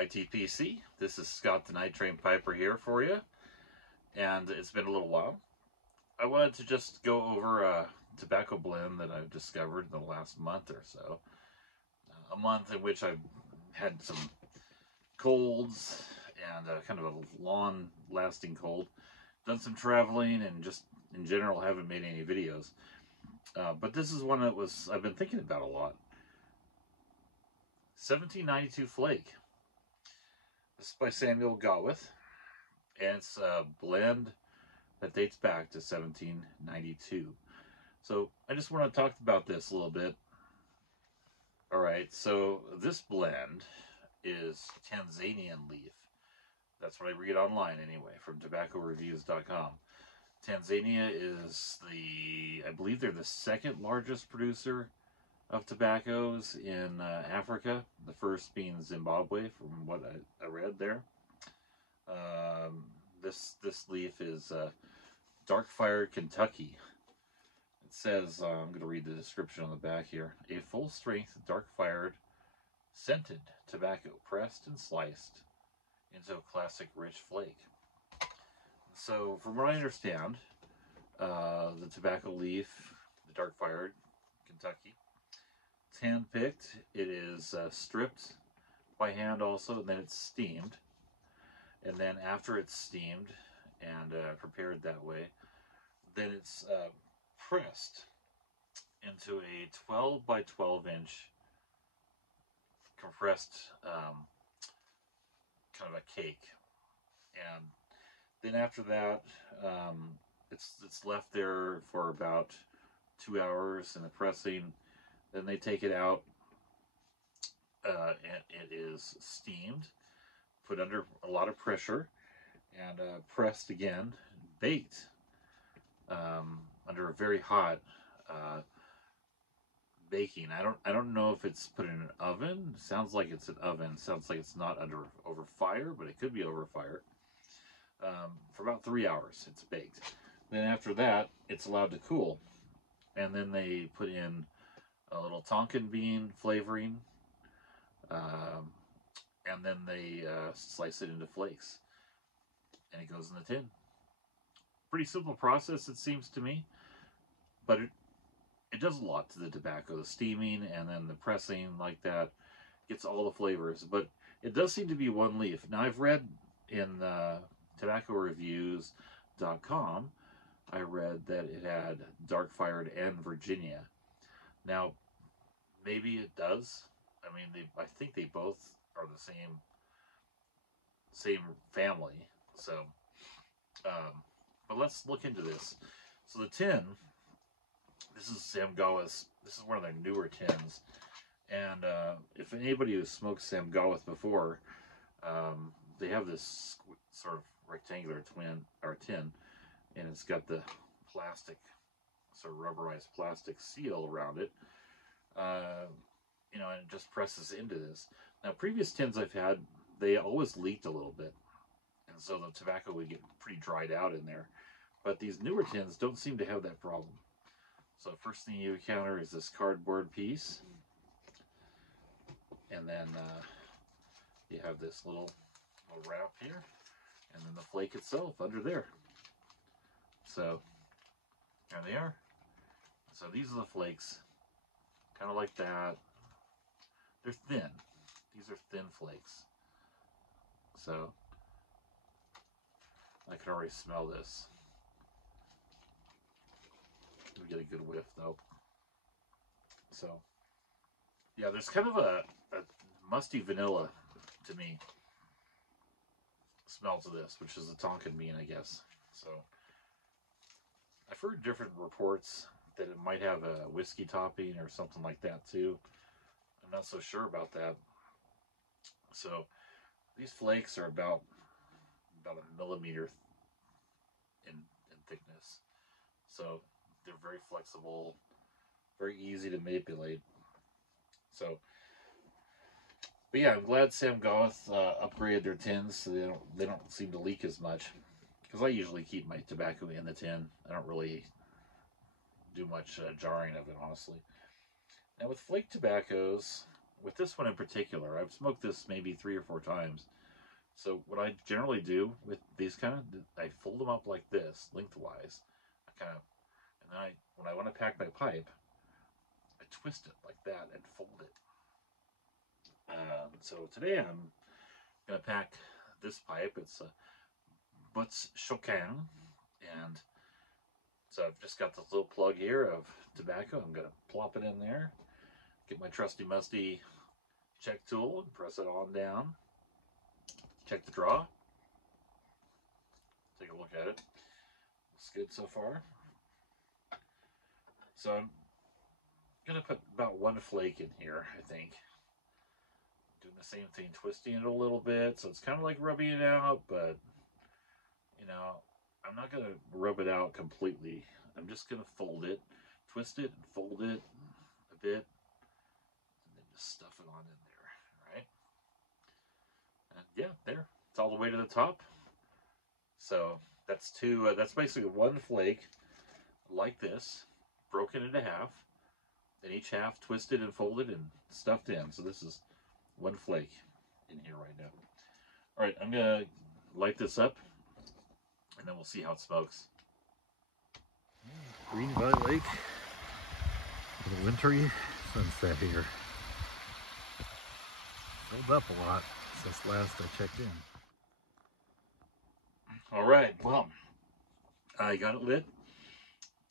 YTPC. This is Scott the Night Train Piper here for you, and it's been a little while. I wanted to just go over a tobacco blend that I've discovered in the last month or so. A month in which I've had some colds and kind of a long-lasting cold. Done some traveling and just in general haven't made any videos. But this is one that I've been thinking about a lot. 1792 Flake. This is by Samuel Gawith, and it's a blend that dates back to 1792. So I just want to talk about this a little bit. Alright, so this blend is Tanzanian leaf. That's what I read online anyway, from tobaccoreviews.com. Tanzania is I believe they're the second largest producer of tobaccos in Africa, the first being Zimbabwe, from what I read there. This leaf is dark-fired Kentucky. It says, I'm going to read the description on the back here, a full-strength, dark-fired, scented tobacco, pressed and sliced into a classic rich flake. So, from what I understand, the tobacco leaf, the dark-fired Kentucky, it's hand-picked. It is stripped by hand also, and then it's steamed. And then after it's steamed and prepared that way, then it's pressed into a 12 by 12 inch compressed kind of a cake. And then after that, it's left there for about 2 hours in the pressing. Then they take it out, and it is steamed, put under a lot of pressure, and pressed again, baked under a very hot baking. I don't know if it's put in an oven. Sounds like it's an oven. Sounds like it's not over fire, but it could be over fire. For about 3 hours, it's baked. Then after that, it's allowed to cool, and then they put in a little Tonkin bean flavoring, and then they slice it into flakes, and it goes in the tin. Pretty simple process, it seems to me, but it does a lot to the tobacco. The steaming and then the pressing like that gets all the flavors, but it does seem to be one leaf. Now, I've read in tobaccoreviews.com, I read that it had dark-fired and Virginia. Now, maybe it does. I mean, I think they both are the same family. So, but let's look into this. So the tin, this is Sam Gawith. This is one of their newer tins. And if anybody who smoked Sam Gawith before, they have this sort of rectangular tin, and it's got the plastic, sort of rubberized plastic seal around it. And it just presses into this. Now, previous tins I've had, they always leaked a little bit, and so the tobacco would get pretty dried out in there. But these newer tins don't seem to have that problem. So first thing you encounter is this cardboard piece, and then you have this little wrap here, and then the flake itself under there. So there they are. So these are the flakes, kind of like that. They're thin. These are thin flakes. So I can already smell this. We get a good whiff though. So yeah, there's kind of a musty vanilla to me smell to this, which is the Tonkin bean, I guess. So I've heard different reports that it might have a whiskey topping or something like that too. I'm not so sure about that. So these flakes are about a millimeter in thickness. So they're very flexible, very easy to manipulate. So, but yeah, I'm glad Sam Gawith upgraded their tins so they don't seem to leak as much. Because I usually keep my tobacco in the tin. I don't really do much jarring of it, honestly. Now with flake tobaccos, with this one in particular, I've smoked this maybe 3 or 4 times. So what I generally do with these kind of, I fold them up like this, lengthwise. I kind of, and then when I want to pack my pipe, I twist it like that and fold it. So today I'm gonna pack this pipe. It's a Butts Choquin, and so I've just got this little plug here of tobacco. I'm gonna plop it in there, get my trusty musty check tool and press it on down. Check the draw. Take a look at it. Looks good so far. So I'm gonna put about 1 flake in here, I think. Doing the same thing, twisting it a little bit, so it's kind of like rubbing it out, but you know, I'm not gonna rub it out completely. I'm just gonna fold it, twist it, and fold it a bit, and then just stuff it on in there, right? And yeah, there, it's all the way to the top. So that's that's basically 1 flake, like this, broken into half, and each half twisted and folded and stuffed in. So this is 1 flake in here right now. All right, I'm gonna light this up, and then we'll see how it smokes. Green Valley Lake, a wintry sunset here. Filled up a lot since last I checked in. All right, well, I got it lit.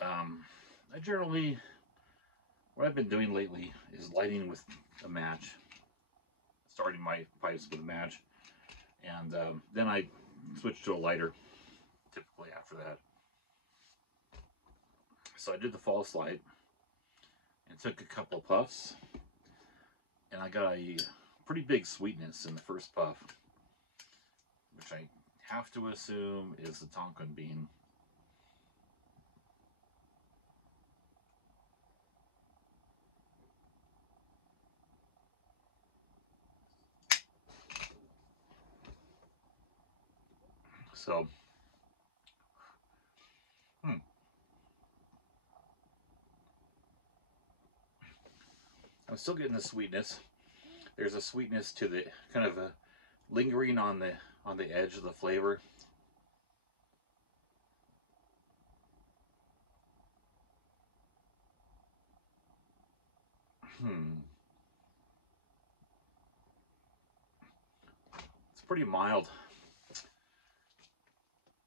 I generally, what I've been doing lately is lighting with a match, starting my pipes with a match, and then I switch to a lighter, typically after that. So I did the false light and took a couple of puffs, and I got a pretty big sweetness in the first puff, which I have to assume is the Tonkin bean. So, I'm still getting the sweetness. There's a sweetness to the kind of a lingering on the edge of the flavor. It's pretty mild,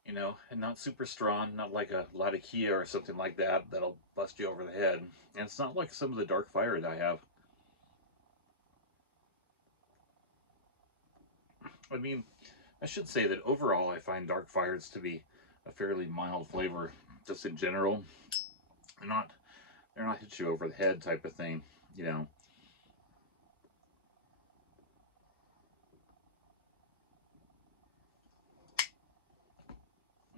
you know, and not super strong, not like a Latakia or something like that that'll bust you over the head. And it's not like some of the dark fire that I have. I mean, I should say that overall I find dark fires to be a fairly mild flavor, just in general. They're not hit you over the head type of thing, you know.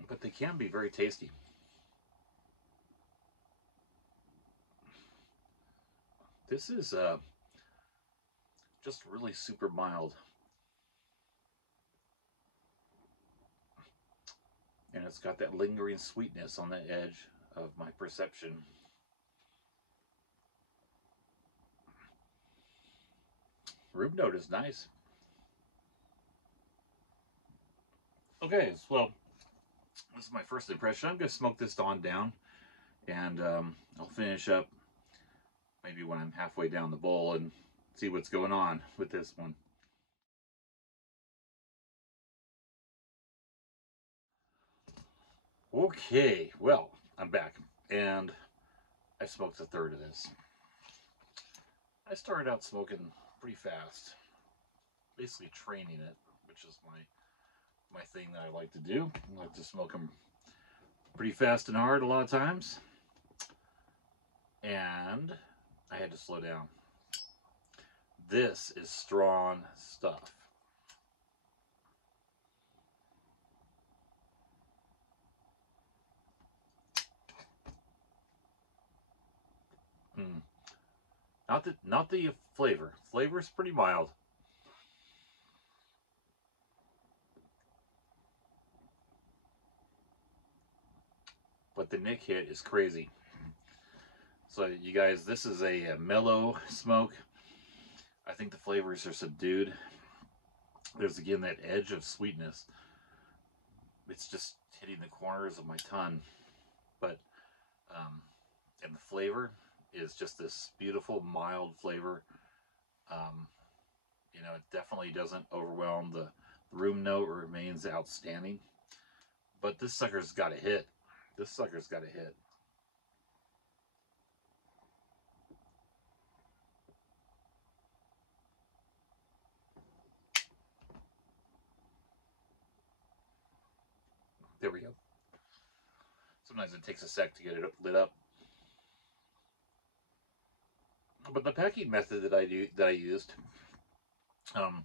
But they can be very tasty. This is just really super mild. And it's got that lingering sweetness on the edge of my perception. Rube note is nice. Okay, well, this is my first impression. I'm going to smoke this on down, and I'll finish up maybe when I'm halfway down the bowl and see what's going on with this one. Okay, well, I'm back, and I smoked a third of this. I started out smoking pretty fast, basically training it, which is my thing that I like to do. I like to smoke them pretty fast and hard a lot of times, and I had to slow down. This is strong stuff. Not the flavor. Flavor's pretty mild. But the nick hit is crazy. So you guys, this is a mellow smoke. I think the flavors are subdued. There's again that edge of sweetness. It's just hitting the corners of my tongue, but and the flavor is just this beautiful mild flavor. Um, you know, it definitely doesn't overwhelm. The room note remains outstanding, but this sucker's got a hit. This sucker's got a hit. There we go. Sometimes it takes a sec to get it lit up. But the packing method that I used, um,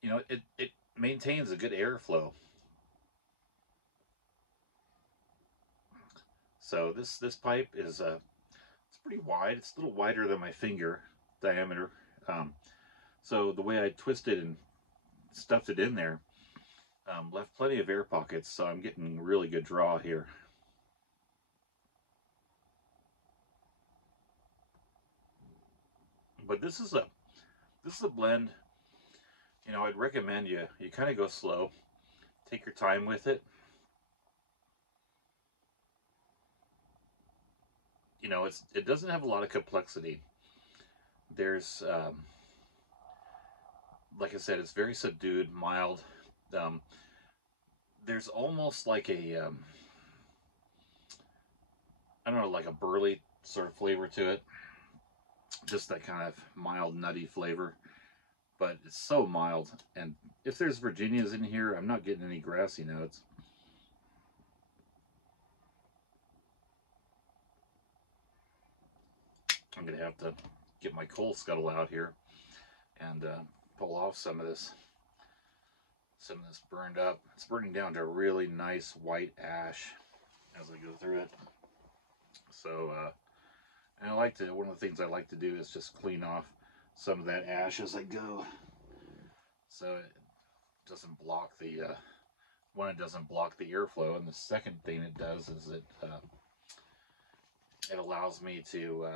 you know, it maintains a good airflow. So this pipe is it's pretty wide. It's a little wider than my finger diameter. So the way I twisted and stuffed it in there left plenty of air pockets. So I'm getting really good draw here. But this is a blend. You know, I'd recommend you kind of go slow, take your time with it. You know, it doesn't have a lot of complexity. There's like I said, it's very subdued, mild. Um, there's almost like a I don't know, like a burley sort of flavor to it. Just that kind of mild, nutty flavor. But it's so mild. And if there's Virginias in here, I'm not getting any grassy notes. I'm going to have to get my coal scuttle out here and pull off some of this burned up. It's burning down to a really nice white ash as I go through it. So, and one of the things I like to do is just clean off some of that ash as I go, so it doesn't block the it doesn't block the airflow. And the second thing it does is it allows me to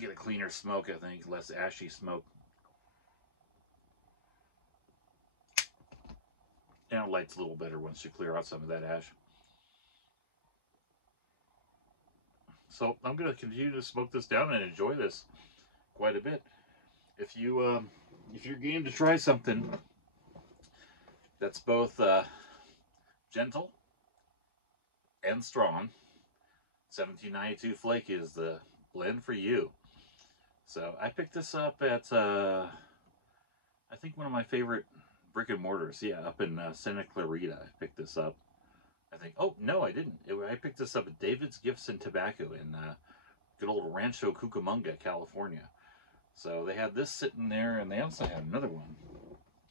get a cleaner smoke. I think less ashy smoke, and it lights a little better once you clear out some of that ash. So I'm going to continue to smoke this down and enjoy this quite a bit. If you're game to try something that's both gentle and strong, 1792 Flake is the blend for you. So I picked this up at I think one of my favorite brick and mortars. Yeah, up in Santa Clarita. I picked this up. I think. Oh no, I didn't. I picked this up at David's Gifts and Tobacco in good old Rancho Cucamonga, California. So they had this sitting there, and they also had another one.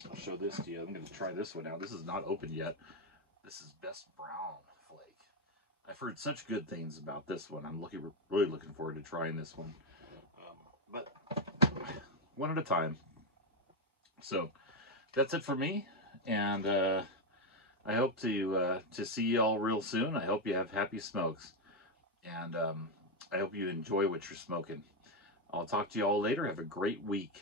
I'll show this to you. I'm going to try this one out. This is not open yet. This is Best Brown Flake. I've heard such good things about this one. I'm really looking forward to trying this one. But one at a time. So that's it for me, and I hope to see you all real soon. I hope you have happy smokes, and I hope you enjoy what you're smoking. I'll talk to you all later. Have a great week.